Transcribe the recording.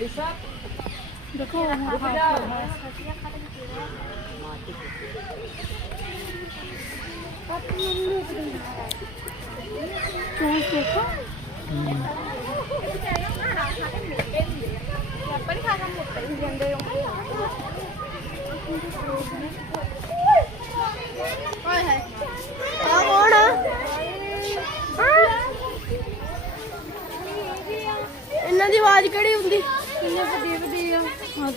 देखो देखो ਇਹਨਾਂ ਦੀ ਆਵਾਜ਼ ਕਿਹੜੀ ਹੁੰਦੀ? ਕਿੰਨੇ ਵੱਡੇ ਵੱਡੇ ਆ। ਹਾਂ